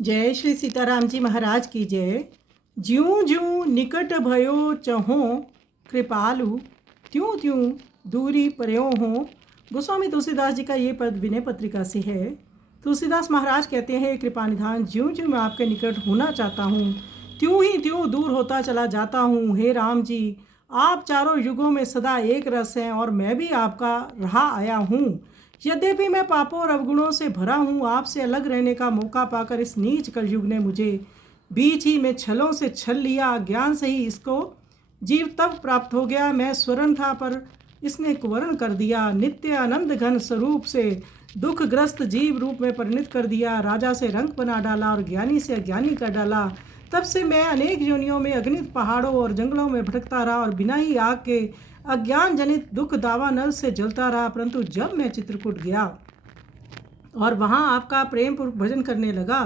जय श्री सीताराम जी महाराज की जय। ज्यों ज्यों निकट भयो चहो कृपालु, त्यों त्यों दूरी पर्यो हो। गोस्वामी तुलसीदास जी का ये पद विनय पत्रिका से है। तुलसीदास महाराज कहते हैं, कृपा निधान, ज्यों ज्यों मैं आपके निकट होना चाहता हूँ, त्यों ही त्यों दूर होता चला जाता हूँ। हे राम जी, आप चारों युगों में सदा एक रस हैं और मैं भी आपका रहा आया हूँ। यद्यपि मैं पापों और अवगुणों से भरा हूँ, आपसे अलग रहने का मौका पाकर इस नीच कलयुग ने मुझे बीच ही में छलों से छल लिया। ज्ञान से ही इसको जीव तब प्राप्त हो गया। मैं स्वर्ण था पर इसने कुवर्ण कर दिया। नित्य आनंद घन स्वरूप से दुखग्रस्त जीव रूप में परिणित कर दिया। राजा से रंग बना डाला और ज्ञानी से अज्ञानी कर डाला। तब से मैं अनेक योनियों में अगणित पहाड़ों और जंगलों में भटकता रहा और बिना ही आग के अज्ञान जनित दुख दावा नल से जलता रहा। परंतु जब मैं चित्रकूट गया और वहाँ आपका प्रेम पूर्वक भजन करने लगा,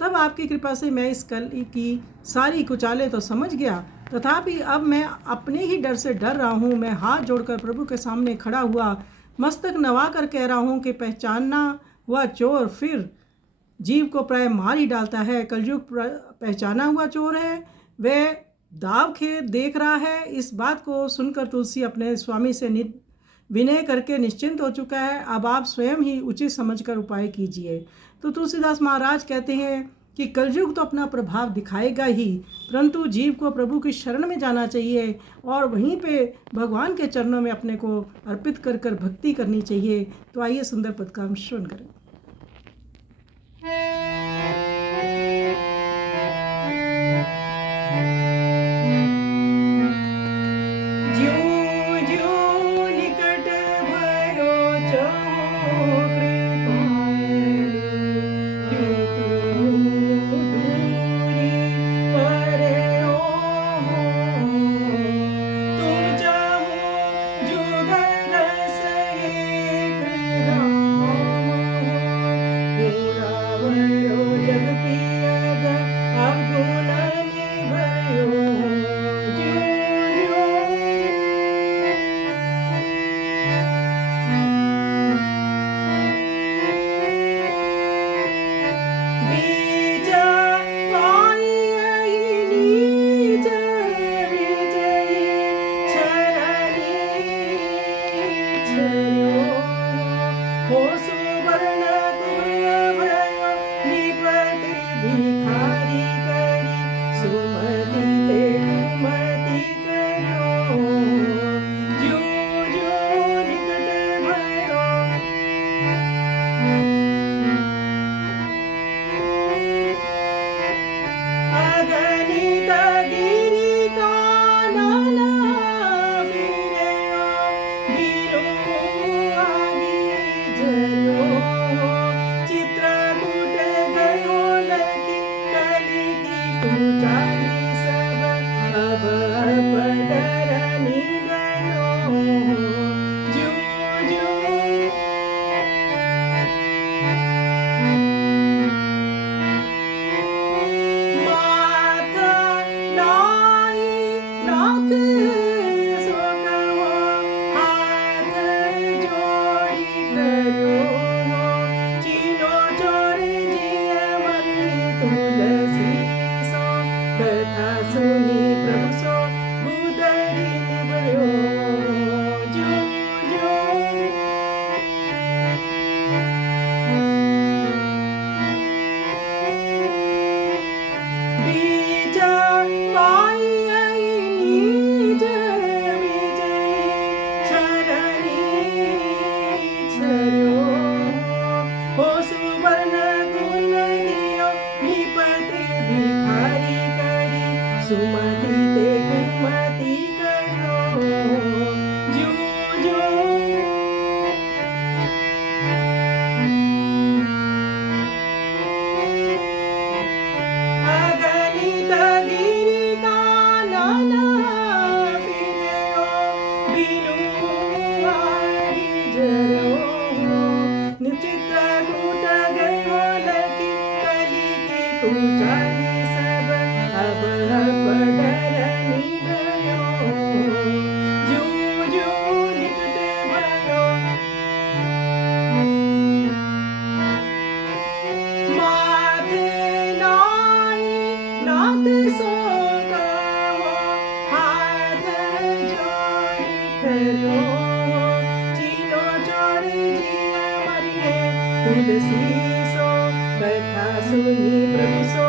तब आपकी कृपा से मैं इस कल की सारी कुचालें तो समझ गया। तथापि अब मैं अपने ही डर से डर रहा हूँ। मैं हाथ जोड़कर प्रभु के सामने खड़ा हुआ मस्तक नवा कर कह रहा हूँ कि पहचानना हुआ चोर फिर जीव को प्राय मार ही डालता है। कलयुग पहचाना हुआ चोर है, वह दाव खेत देख रहा है। इस बात को सुनकर तुलसी अपने स्वामी से विनय करके निश्चिंत हो चुका है। अब आप स्वयं ही उचित समझकर उपाय कीजिए। तो तुलसीदास महाराज कहते हैं कि कलयुग तो अपना प्रभाव दिखाएगा ही, परंतु जीव को प्रभु की शरण में जाना चाहिए और वहीं पे भगवान के चरणों में अपने को अर्पित कर कर भक्ति करनी चाहिए। तो आइए सुंदर पद का श्रवण करें। सुनी प्रभु सो